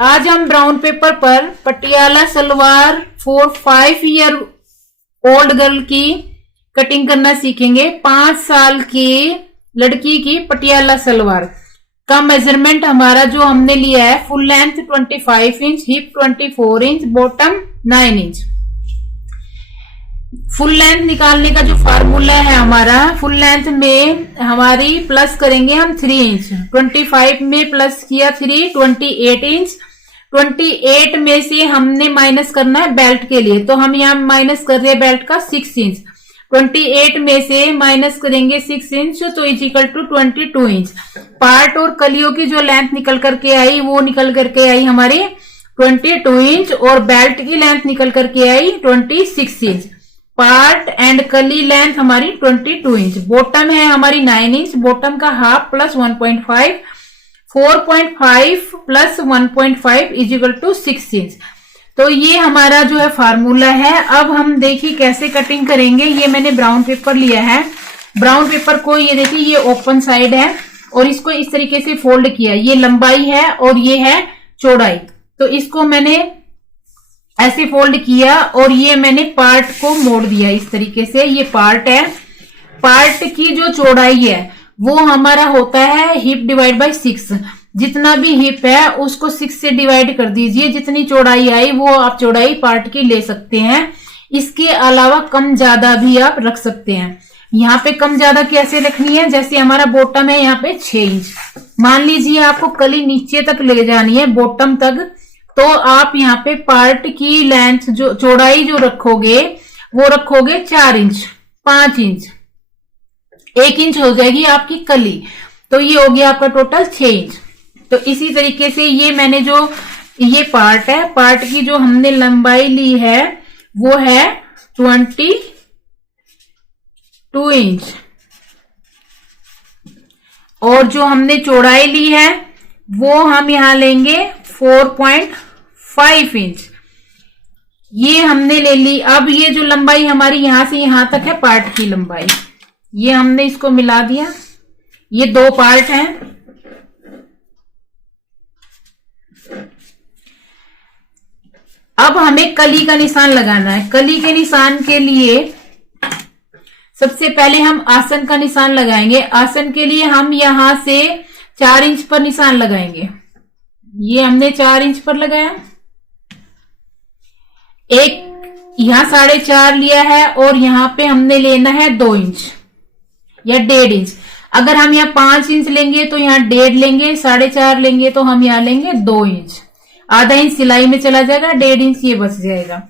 आज हम brown paper पर Patiala salwar for 5 year old girl की कटिंग करना सीखेंगे। 5 साल की लड़की की पटियाला सलवार का मेजरमेंट हमारा जो हमने लिया है, full length 25 inch, hip 24 inch, bottom 9 inch. Full length निकालने का जो फार्मूला है हमारा, फुल लेंथ में हमारी प्लस करेंगे हम 3 इंच, 25 में प्लस किया 3, 28 इंच। 28 में से हमने माइनस करना है बेल्ट के लिए, तो हम यहाँ माइनस कर रहे हैं बेल्ट का 6 इंच। 28 में से माइनस करेंगे 6 इंच तो is equal to 22 inch. Part और कलियों की जो लेंथ निकल करके आई वो निकल करके आई हमारी 22 इंच और बेल्ट की लेंथ निकल करके आई 26 इंच। पार्ट एंड कली लेंथ हमारी 22 इंच। बॉटम है हमारी 9 इंच। बॉटम का half plus 1.5, 4.5 plus 1.5 is equal to 6 inch. तो ये हमारा जो है फार्मूला है। अब हम देखिए कैसे कटिंग करेंगे। ये मैंने ब्राउन पेपर लिया है। ब्राउन पेपर को ये देखिए, ये ओपन साइड है और इसको इस तरीके से फोल्ड किया। ये लंबाई है और ये है चौड़ाई। तो इसको मैंने ऐसे फोल्ड किया और ये मैंने पार्ट को मोड़ दिया इस तरीके से। ये पार्ट है। पार्ट की जो चौड़ाई है वो हमारा होता है हिप डिवाइड बाय 6। जितना भी हिप है उसको 6 से डिवाइड कर दीजिए। जितनी चौड़ाई आई वो आप चौड़ाई पार्ट की ले सकते हैं। इसके अलावा कम ज्यादा भी आप रख सकते हैं। यहाँ पे कम ज्यादा कैसे रखनी है, जैसे हमारा बॉटम है यहाँ पे 6 इंच। मान लीजिए आपको कली नीचे तक ले जानी है, बॉटम तक, तो आप यहाँ पे पार्ट की लेंथ जो चौड़ाई जो रखोगे वो रखोगे 4 इंच, 5 इंच, 1 इंच हो जाएगी आपकी कली। तो ये हो गया आपका टोटल 6 इंच। तो इसी तरीके से ये मैंने जो ये पार्ट है, पार्ट की जो हमने लंबाई ली है वो है 22 इंच और जो हमने चौड़ाई ली है वो हम यहां लेंगे 4.5 इंच। ये हमने ले ली। अब ये जो लंबाई हमारी यहां से यहां तक है पार्ट की लंबाई, ये हमने इसको मिला दिया। ये 2 पार्ट हैं। अब हमें कली का निशान लगाना है। कली के निशान के लिए सबसे पहले हम आसन का निशान लगाएंगे। आसन के लिए हम यहां से 4 इंच पर निशान लगाएंगे। ये हमने 4 इंच पर लगाया। एक यहां 4.5 लिया है और यहां पे हमने लेना है 2 इंच या 1.5 इंच। अगर हम यहाँ 5 इंच लेंगे तो यहाँ 1.5 लेंगे, 4.5 लेंगे तो हम यहाँ लेंगे 2 इंच। आधा इंच सिलाई में चला जाएगा, 1.5 इंच ये बच जाएगा।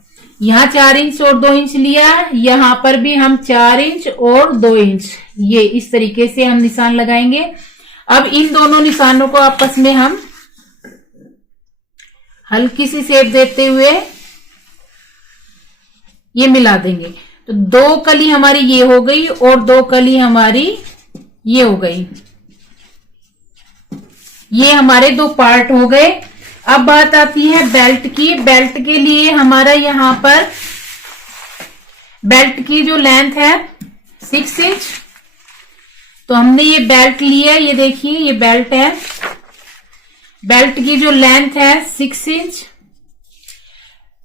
यहाँ 4 इंच और 2 इंच लिया, यहाँ पर भी हम 4 इंच और 2 इंच, ये इस तरीके से हम निशान लगाएंगे। अब इन दोनों निशानों को आपस में हम हल्की सी शेप देते हुए ये मिला देंगे। तो 2 कली हमारी ये हो गई और 2 कली हमारी ये हो गई। ये हमारे 2 पार्ट हो गए। अब बात आती है बेल्ट की। बेल्ट के लिए हमारा यहां पर बेल्ट की जो लेंथ है 6 इंच। तो हमने ये बेल्ट लिया, ये देखिए ये बेल्ट है। बेल्ट की जो लेंथ है 6 इंच।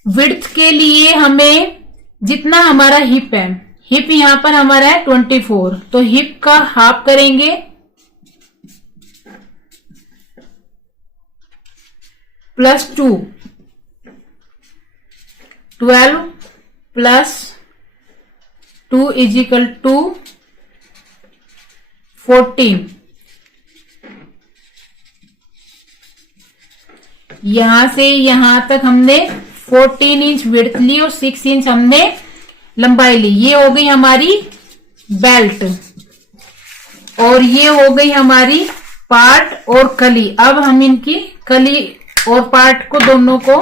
विड्थ के लिए हमें जितना हमारा हिप है, हिप यहां पर हमारा है 24, तो हिप का हाफ करेंगे। Plus 2, 12 plus 2 is equal to 14। यहां से यहां तक हमने 14 इंच विड्थ ली और 6 इंच हमने लंबाई ली। ये हो गई हमारी बेल्ट और ये हो गई हमारी पार्ट और कली। अब हम इनकी कली और पार्ट को दोनों को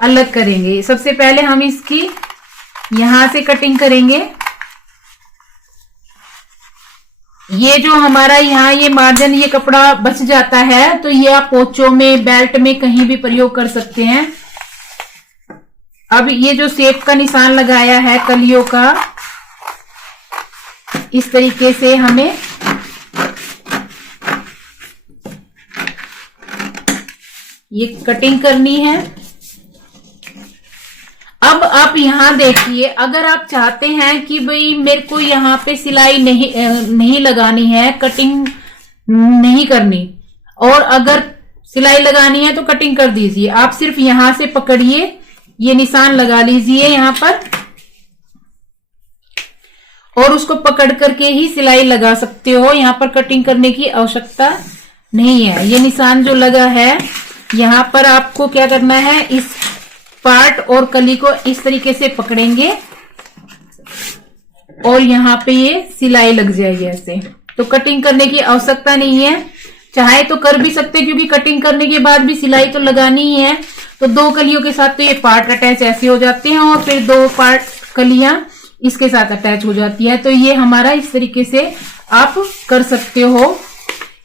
अलग करेंगे। सबसे पहले हम इसकी यहां से कटिंग करेंगे। ये जो हमारा यहाँ ये मार्जिन, ये कपड़ा बच जाता है तो ये आप पोंचों में, बेल्ट में कहीं भी प्रयोग कर सकते हैं। अब ये जो शेप का निशान लगाया है कलियों का, इस तरीके से हमें ये कटिंग करनी है। अब आप यहाँ देखिए, अगर आप चाहते हैं कि भाई मेरे को यहाँ पे सिलाई नहीं लगानी है, कटिंग नहीं करनी, और अगर सिलाई लगानी है तो कटिंग कर दीजिए। आप सिर्फ यहां से पकड़िए, ये निशान लगा लीजिए यहाँ पर, और उसको पकड़ करके ही सिलाई लगा सकते हो। यहाँ पर कटिंग करने की आवश्यकता नहीं है। ये निशान जो लगा है, यहाँ पर आपको क्या करना है, इस पार्ट और कली को इस तरीके से पकड़ेंगे और यहाँ पे ये सिलाई लग जाएगी ऐसे। तो कटिंग करने की आवश्यकता नहीं है, चाहे तो कर भी सकते, क्योंकि कटिंग करने के बाद भी सिलाई तो लगानी ही है। तो 2 कलियों के साथ तो ये पार्ट अटैच ऐसे हो जाते हैं, और फिर 2 पार्ट कलियां इसके साथ अटैच हो जाती है। तो ये हमारा इस तरीके से आप कर सकते हो।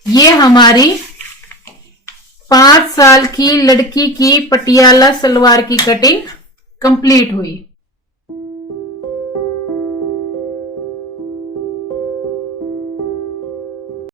ये हमारी 5 साल की लड़की की पटियाला सलवार की कटिंग कंप्लीट हुई।